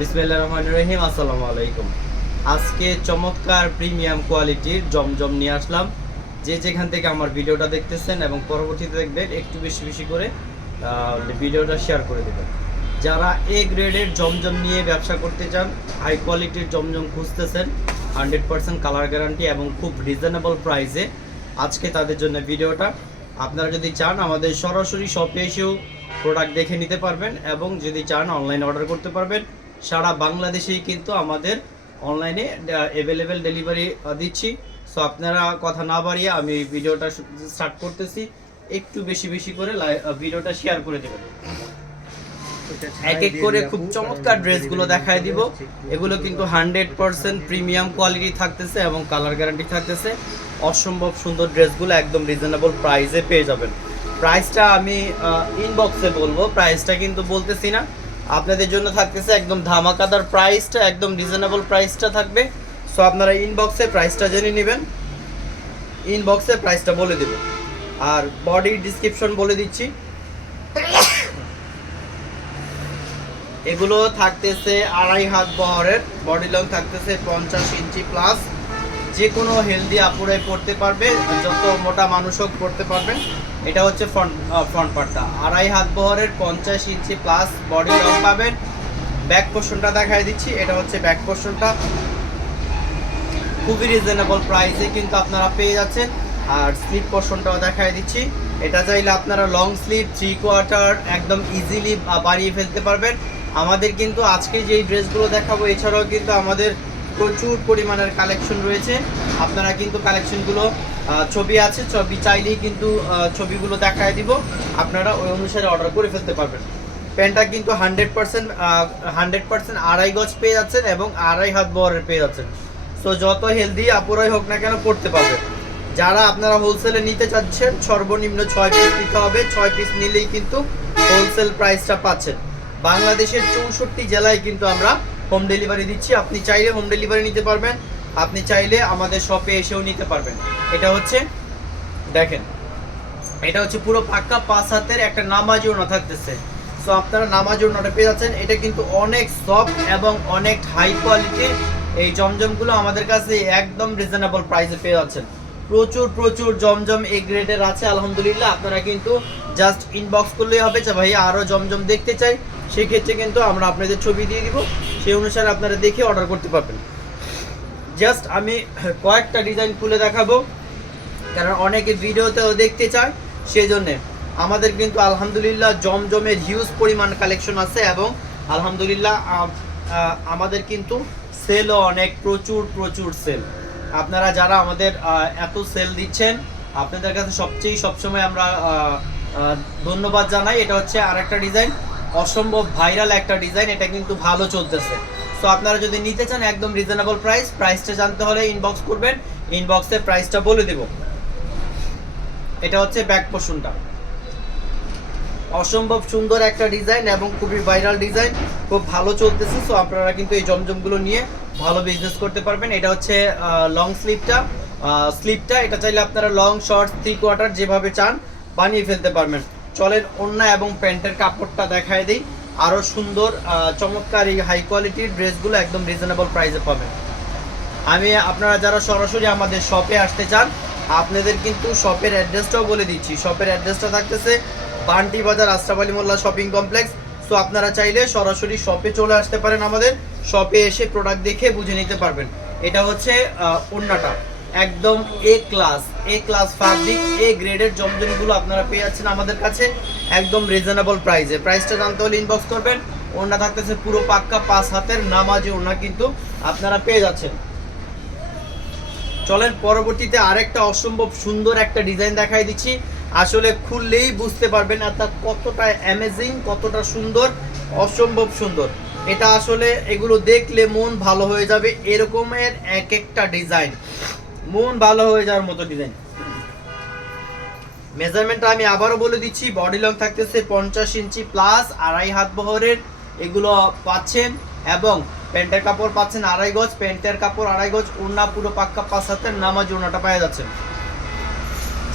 বিসমিল্লাহির রহমানির রহিম। আসসালামু আলাইকুম। আজকে চমৎকার প্রিমিয়াম কোয়ালিটির জমজম নিয়ে আসলাম। যে যেখান থেকে আমার ভিডিওটা দেখতেছেন এবং পরবর্তীতে দেখবেন একটু বেশি বেশি করে ভিডিওটা শেয়ার করে দেবেন। যারা এ গ্রেডের জমজম নিয়ে ব্যবসা করতে চান, হাই কোয়ালিটির জমজম খুঁজতেছেন, 100% কালার গ্যারান্টি এবং খুব রিজনেবল প্রাইসে, আজকে তাদের জন্য ভিডিওটা। আপনারা যদি চান আমাদের সরাসরি শপে এসেও প্রোডাক্ট দেখে নিতে পারবেন এবং যদি চান অনলাইনে অর্ডার করতে পারবেন। সারা বাংলাদেশেই কিন্তু আমাদের অনলাইনে অ্যাভেলেবেল ডেলিভারি দিচ্ছি। সো আপনারা কথা না বাড়িয়ে আমি ভিডিওটা স্টার্ট করতেছি। একটু বেশি বেশি করে ভিডিওটা শেয়ার করে দেবেন। এক এক করে খুব চমৎকার ড্রেসগুলো দেখায় দিব। এগুলো কিন্তু 100% প্রিমিয়াম কোয়ালিটি থাকতেছে এবং কালার গ্যারান্টি থাকতেছে। অসম্ভব সুন্দর ড্রেসগুলো একদম রিজনেবল প্রাইসে পেয়ে যাবেন। প্রাইসটা আমি ইনবক্সে বলবো, প্রাইসটা কিন্তু বলতেছি না। আপনাদের জন্য থাকতেছে একদম ধামাকাদার প্রাইসটা, একদম রিজনেবল প্রাইসটা থাকবে। সো আপনারা ইনবক্সে প্রাইসটা জেনে নেবেন, ইনবক্সে প্রাইসটা বলে দেব। আর বডির ডিসক্রিপশন বলে দিচ্ছি। এগুলো থাকতেছে 2.5 হাত বহরের, বডি লং থাকতেছে 50 ইঞ্চি প্লাস। যে কোনো হেলদি আপুরাই পড়তে পারবে, যত মোটা মানুষ হোক পড়তে পারবেন। এটা হচ্ছে ফ্রন্ট পার্টটা 2.5 হাত বহরের, 50 ইঞ্চি প্লাস বডি লং পাবেন। ব্যাক পোর্শনটা দেখাই দিচ্ছি। এটা হচ্ছে ব্যাক পোর্শনটা, খুবই রিজনেবল প্রাইসে কিন্তু আপনারা পেয়ে যাচ্ছেন। আর স্লিপ পোর্শনটাও দেখাই দিচ্ছি। এটা চাইলে আপনারা লং স্লিপ 3/4 একদম ইজিলি বাড়িয়ে ফেলতে পারবেন। আমাদের কিন্তু আজকে যেই ড্রেসগুলো দেখাবো, এছাড়াও কিন্তু আমাদের প্রচুর পরিমাণের কালেকশন রয়েছে। আপনারা কিন্তু কালেকশনগুলো ছবি আছে, ছবি চাইলেই কিন্তু ছবিগুলো দেখায় দিব, আপনারা ওই অনুসারে অর্ডার করে ফেলতে পারবেন। প্যান্টটা কিন্তু 100% 2.5 গজ পেয়ে যাচ্ছেন এবং 2.5 হাত বহরের পেয়ে যাচ্ছেন। সো যত হেলদি আপুরাই হোক না কেন পড়তে পারবে। যারা আপনারা হোলসেলে নিতে চাচ্ছেন, সর্বনিম্ন 6 পিস নিতে হবে। 6 পিস নিলেই কিন্তু হোলসেল প্রাইসটা পাচ্ছেন। বাংলাদেশের 64 জেলায় কিন্তু আমরা হোম ডেলিভারি দিচ্ছি। আপনি চাইলে হোম ডেলিভারি নিতে পারবেন, আপনি চাইলে আমাদের শপে এসেও নিতে পারবেন। এটা হচ্ছে দেখেন, এটা হচ্ছে পুরো পাক্কা 5 হাতের একটা নামাজি ওড়না থাকতেছে। সো আপনারা নামাজি ওড়নাটা পেয়ে যাচ্ছেন। এটা কিন্তু অনেক সফট এবং অনেক হাই কোয়ালিটির এই জমজমগুলো আমাদের কাছে একদম রিজনেবল প্রাইসে পেয়ে যাচ্ছেন। প্রচুর প্রচুর জমজম এই গ্রেডের আছে আলহামদুলিল্লাহ। আপনারা কিন্তু জাস্ট ইনবক্স করলেই হবে যে ভাই আরও জমজম দেখতে চাই, সেক্ষেত্রে কিন্তু আমরা আপনাদের ছবি দিয়ে দিব, সেই অনুসারে আপনারা দেখে অর্ডার করতে পারবেন। জাস্ট আমি কয়েকটা ডিজাইন খুলে দেখাবো, কারণ অনেকে ভিডিওতেও দেখতে চায়, সেই জন্যে। আমাদের কিন্তু আলহামদুলিল্লাহ জমজমের হিউজ পরিমাণ কালেকশন আছে এবং আলহামদুলিল্লাহ আমাদের কিন্তু সেলও অনেক, প্রচুর প্রচুর সেল। আপনারা যারা আমাদের এত সেল দিচ্ছেন, আপনাদের কাছে সবসময় আমরা ধন্যবাদ জানাই। এটা হচ্ছে আরেকটা ডিজাইন, অসম্ভব ভাইরাল একটা ডিজাইন, এটা কিন্তু ভালো চলতেছে। সো আপনারা যদি নিতে চান একদম রিজনেবল প্রাইসটা জানতে হলে ইনবক্স করবেন, ইনবক্সে প্রাইসটা বলে দেব। এটা হচ্ছে ব্যাক পোর্শনটা, অসম্ভব সুন্দর একটা ডিজাইন এবং খুবই ভাইরাল ডিজাইন, খুব ভালো চলতেছে। সো আপনারা কিন্তু এই জমজমগুলো নিয়ে ভালো বিজনেস করতে পারবেন। এটা হচ্ছে লং স্লিপটা এটা চাইলে আপনারা লং, শর্ট, 3/4 যেভাবে চান বানিয়ে ফেলতে পারবেন। চলেন ওড়না এবং প্যান্টের কাপড়টা দেখায় দিই। আরও সুন্দর চমৎকার এই হাই কোয়ালিটির ড্রেসগুলো একদম রিজনেবল প্রাইসে পাবেন। আপনারা যারা সরাসরি আমাদের শপে আসতে চান, আপনাদের কিন্তু শপের অ্যাড্রেসটাও বলে দিচ্ছি। শপের অ্যাড্রেসটা থাকতেছে বান্টি বাজার, Ashraf Ali Molla shopping complex. So আপনারা চাইলে সরাসরি শপে চলে আসতে পারেন, আমাদের শপে এসে প্রোডাক্ট দেখে বুঝে নিতে পারবেন। এটা হচ্ছে ওড়নাটা, একদম এ ক্লাস ফ্যাব্রিক, এ গ্রেডের জমজমগুলো আপনারা পেয়ে যাচ্ছেন আমাদের কাছে একদম রিজনেবল প্রাইসে। প্রাইসটা জানতে হলে ইনবক্স করবেন। ওড়না থাকতেছে পুরো পাক্কা 5 হাতের নামাজি ওড়না কিন্তু আপনারা পেয়ে যাচ্ছেন। চলেন পরবর্তীতে আরেকটা অসম্ভব সুন্দর একটা ডিজাইন দেখাই দিচ্ছি। আসলে খুললেই বুঝতে পারবেন এটা কতটা অ্যামেজিং, কতটা সুন্দর, অসম্ভব সুন্দর। এটা আসলে এগুলো দেখলে মন ভালো হয়ে যাবে, এরকমের এক একটা ডিজাইন মন ভালো হয়ে যাওয়ার মতো ডিজাইন। মেজারমেন্টটা আমি আবারও বলে দিচ্ছি। বডি লং থাকতেছে 50 ইঞ্চি প্লাস, 2.5 হাত বহরের এগুলো পাচ্ছেন এবং প্যান্টের কাপড় পাচ্ছেন 2.5 গজ, প্যান্টের কাপড় 2.5 গজ, ওড়না পুরো পাক্কা 5 হাতের নামাজি ওড়নাটা পেয়ে যাচ্ছেন।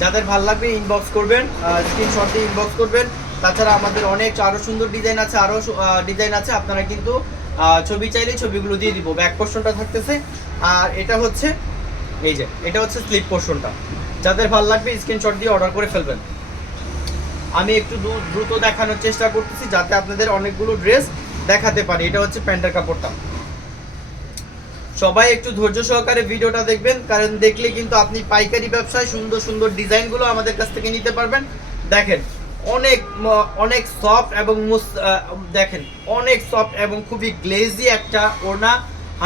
যাদের ভালো লাগবে ইনবক্স করবেন, স্ক্রিনশট দিয়ে ইনবক্স করবেন। তাছাড়া আমাদের অনেক আরও সুন্দর ডিজাইন আছে, আপনারা কিন্তু ছবি চাইলে ছবিগুলো দিয়ে দিব। ব্যাক পোর্শনটা থাকতেছে। আর এটা হচ্ছে এই যে এটা হচ্ছে স্লিপ পোর্শনটা। যাদের ভালো লাগবে স্ক্রিনশট দিয়ে অর্ডার করে ফেলবেন। আমি একটু দ্রুত দেখানোর চেষ্টা করতেছি যাতে আপনাদের অনেকগুলো ড্রেস দেখাতে পারি। এটা হচ্ছে প্যান্টের কাপড়টা। সবাই একটু ধৈর্য সহকারে ভিডিওটা দেখবেন, কারণ দেখলে কিন্তু আপনি পাইকারি ব্যবসায় সুন্দর সুন্দর ডিজাইনগুলো আমাদের কাছ থেকে নিতে পারবেন। দেখেন অনেক অনেক সফট এবং দেখেন অনেক সফট এবং খুবই গ্লেজি একটা ওড়না।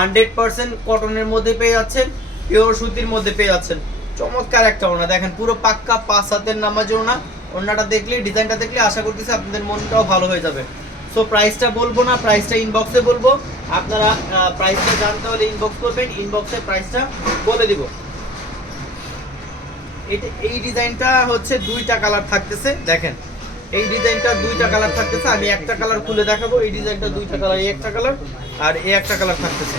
100% কটনের মধ্যে পেয়ে যাচ্ছেন, পিওর সুতির মধ্যে পেয়ে যাচ্ছেন। চমৎকার একটা ওড়না, দেখেন পুরো পাক্কা 5 হাতের নামাজ ওড়না। ওড়নাটা দেখলে, ডিজাইনটা দেখলে আশা করতেছি আপনাদের মনটাও ভালো হয়ে যাবে। সো প্রাইসটা বলবো না, প্রাইসটা ইনবক্সে বলবো। আপনারা প্রাইসটা জানতে হলে ইনবক্স করবেন, ইনবক্সে প্রাইসটা বলে দিব। এই ডিজাইনটা হচ্ছে 2টা কালার থাকতেছে। দেখেন এই ডিজাইনটা 2টা কালার থাকতেছে। আমি একটা কালার খুলে দেখাবো। এই ডিজাইনটা 2টা কালার, এই একটা কালার আর এই একটা কালার থাকতেছে।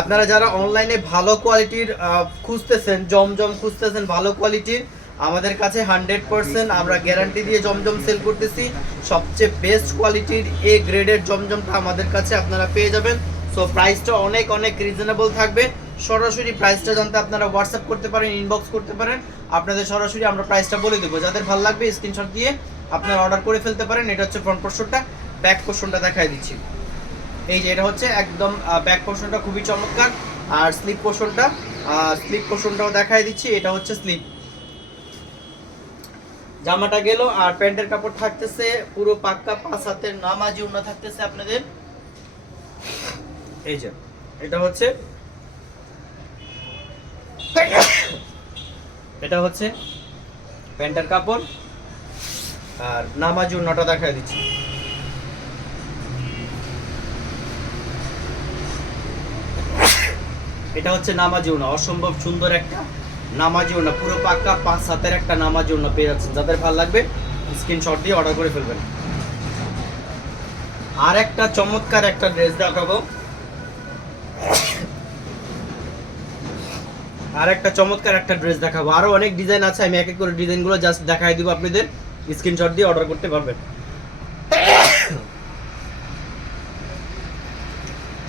আপনারা যারা অনলাইনে ভালো কোয়ালিটির খুঁজতেছেন, জমজম খুঁজতেছেন ভালো কোয়ালিটির, আমাদের কাছে 100% আমরা গ্যারান্টি দিয়ে জমজম সেল করতেছি। সবচেয়ে বেস্ট কোয়ালিটির এ গ্রেডের জমজমটা আমাদের কাছে আপনারা পেয়ে যাবেন। সো প্রাইসটা অনেক অনেক রিজনেবল থাকবে। সরাসরি প্রাইসটা জানতে আপনারা হোয়াটসঅ্যাপ করতে পারেন, ইনবক্স করতে পারেন। আপনাদের সরাসরি আমরা প্রাইসটা বলে দেবো। যাদের ভালো লাগবে স্ক্রিনশট দিয়ে আপনারা অর্ডার করে ফেলতে পারেন। এটা হচ্ছে ফ্রন্ট পোর্শনটা। ব্যাক পোর্শনটা দেখাই দিচ্ছি। এই যে এটা হচ্ছে একদম ব্যাক পোর্শনটা খুবই চমৎকার। আর স্লিপ পোর্শনটাও দেখাই দিচ্ছি। এটা হচ্ছে স্লিপ। জামাটা গেল। আর প্যান্টের কাপড় থাকতেছে পুরো পাক্কা 5 হাতের নামাজি ওড়না থাকতেছে আপনাদের। এই যে এটা হচ্ছে প্যান্টের কাপড়। আর নামাজি ওড়নাটা দেখাই দিচ্ছি। এটা হচ্ছে নামাজি ওড়না, অসম্ভব সুন্দর একটা নামাজি ওড়না, পুরো পাক্কা 5 হাতের একটা নামাজি ওড়না পেয়ে যাচ্ছেন। যাদের ভালো লাগবে স্ক্রিনশট দিয়ে অর্ডার করে ফেলবেন। আর একটা চমৎকার একটা ড্রেস দেখাবো। আরো অনেক ডিজাইন আছে, আমি এক এক করে ডিজাইনগুলো জাস্ট দেখাই দিব আপনাদের। স্ক্রিনশট দিয়ে অর্ডার করতে পারবেন।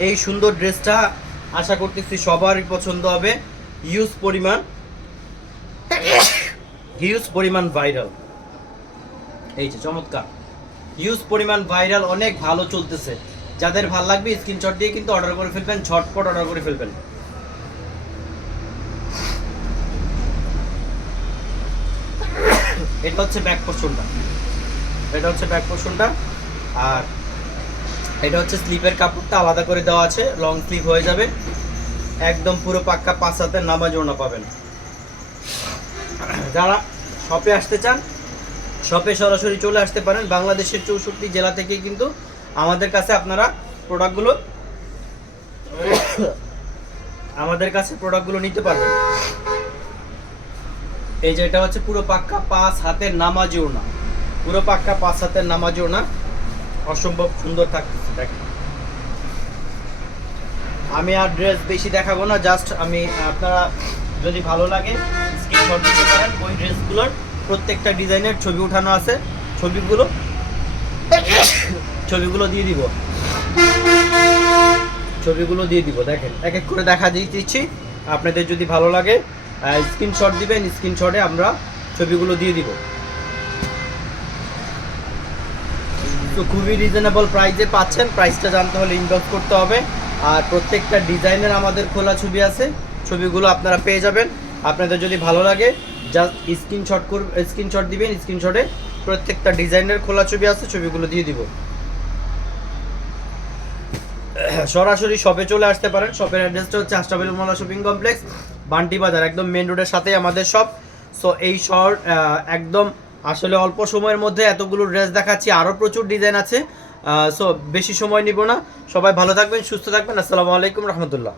এই সুন্দর ড্রেসটা আশা করতেছি সবারই পছন্দ হবে। হিউজ পরিমাণ ভাইরাল। এই যে চমৎকার হিউজ পরিমাণ ভাইরাল, অনেক ভালো চলতেছে। যাদের ভালো লাগবে স্ক্রিনশট দিয়ে কিন্তু অর্ডার করে ফেলবেন, ঝটপট অর্ডার করে ফেলবেন। এটা হচ্ছে ব্যাক পোর্শনটা। আর এটা হচ্ছে স্লিপের কাপড়টা আলাদা করে দেওয়া আছে, লং স্লিভ হয়ে যাবে। একদম পুরো পাক্কা 5 হাতের নামাজ ওড়না পাবেন। যারা শপে আসতে চান, শপে সরাসরি চলে আসতে পারেন। বাংলাদেশের 64 জেলা থেকে কিন্তু আমাদের কাছে আপনারা প্রোডাক্টগুলো নিতে পারবেন। এই যে এটা হচ্ছে পুরো পাক্কা 5 হাতের নামাজি ওড়না, অসম্ভব সুন্দর থাকতেছে। দেখেন আমি আর ড্রেস বেশি দেখাবো না, জাস্ট আমি আপনারা যদি ভালো লাগে স্ক্রিনশট দিতে পারেন। ওই ড্রেসগুলোর প্রত্যেকটা ডিজাইনের ছবি উঠানো আছে, ছবিগুলো দিয়ে দিব। দেখেন এক এক করে দেখা দিচ্ছি। আপনাদের যদি ভালো লাগে স্ক্রিনশট দিবেন, স্ক্রিনশটে আমরা ছবিগুলো দিয়ে দিব। তো খুবই রিজনেবল প্রাইসে পাচ্ছেন। প্রাইসটা জানতে হলে ইনবক্স করতে হবে। আর প্রত্যেকটা ডিজাইনের আমাদের খোলা ছবি আছে, ছবিগুলো আপনারা পেয়ে যাবেন। আপনাদের যদি ভালো লাগে জাস্ট স্ক্রিনশট দিবেন, স্ক্রিনশটে প্রত্যেকটা ডিজাইনের খোলা ছবি আছে, ছবিগুলো দিয়ে দিব। সরাসরি শপে চলে আসতে পারেন। শপের অ্যাড্রেসটা হচ্ছে আশরাফুল মোল্লা শপিং কমপ্লেক্স, বান্টি বাজার, একদম মেন রোডের সাথেই আমাদের শপ। সো এই শহর একদম আসলে অল্প সময়ের মধ্যে এতগুলো ড্রেস দেখাচ্ছি, আরও প্রচুর ডিজাইন আছে। সো বেশি সময় নিব না। সবাই ভালো থাকবেন, সুস্থ থাকবেন। আসসালামু আলাইকুম রহমতুল্লাহ।